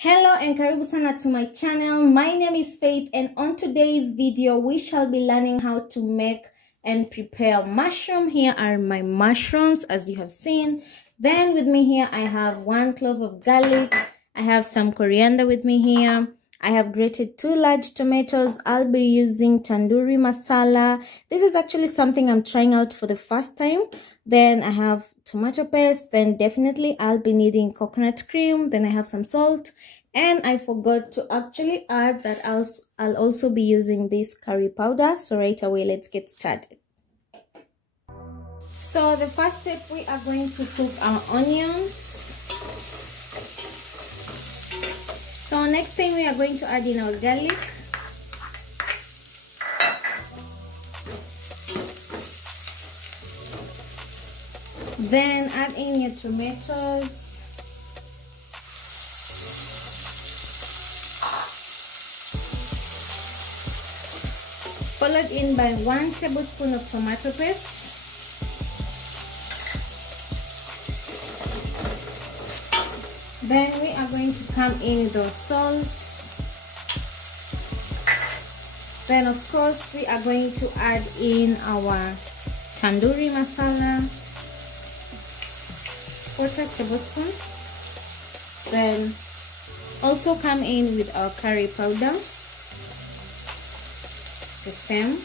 Hello and karibu sana to my channel. My name is Faith, and on today's video we shall be learning how to make and prepare mushroom. Here are my mushrooms as you have seen. Then with me here I have 1 clove of garlic. I have some coriander with me here. I have grated 2 large tomatoes. I'll be using tandoori masala. This is actually something I'm trying out for the first time. Then I have tomato paste. Then definitely I'll be needing coconut cream. Then I have some salt. And I forgot to actually add that I'll also be using this curry powder. So right away, let's get started. So the first step, we are going to cook our onions. So next thing, we are going to add in our garlic. Then add in your tomatoes. Followed in by 1 tablespoon of tomato paste. Then we are going to come in with our salt. Then of course we are going to add in our tandoori masala, 1/4 tablespoon. Then also come in with our curry powder, the same,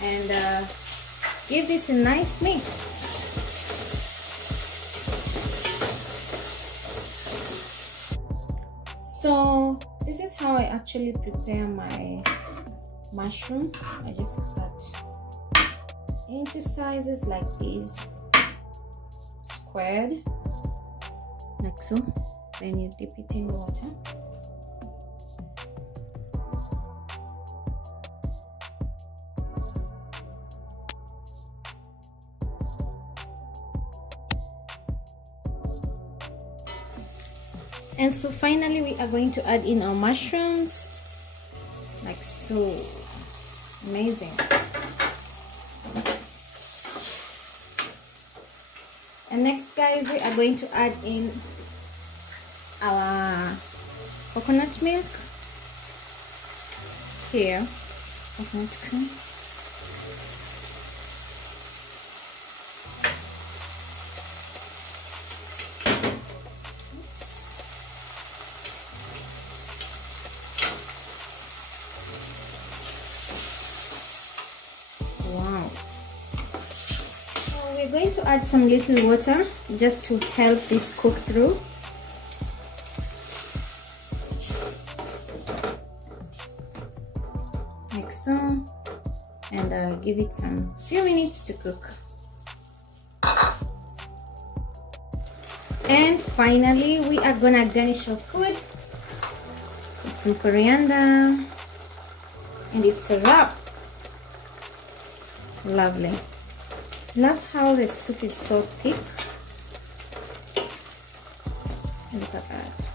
and give this a nice mix. So this is how I actually prepare my mushroom. I just cut into sizes like these, squared like so. Then you dip it in water. And so finally we are going to add in our mushrooms, like so. Amazing. And next, guys, we are going to add in our coconut milk. Here, coconut cream. Wow. So we're going to add some little water just to help this cook through. Like so. And give it some few minutes to cook. And finally, we are gonna garnish our food with some coriander. And it's a wrap. Lovely. Love how the soup is so thick. Look at that.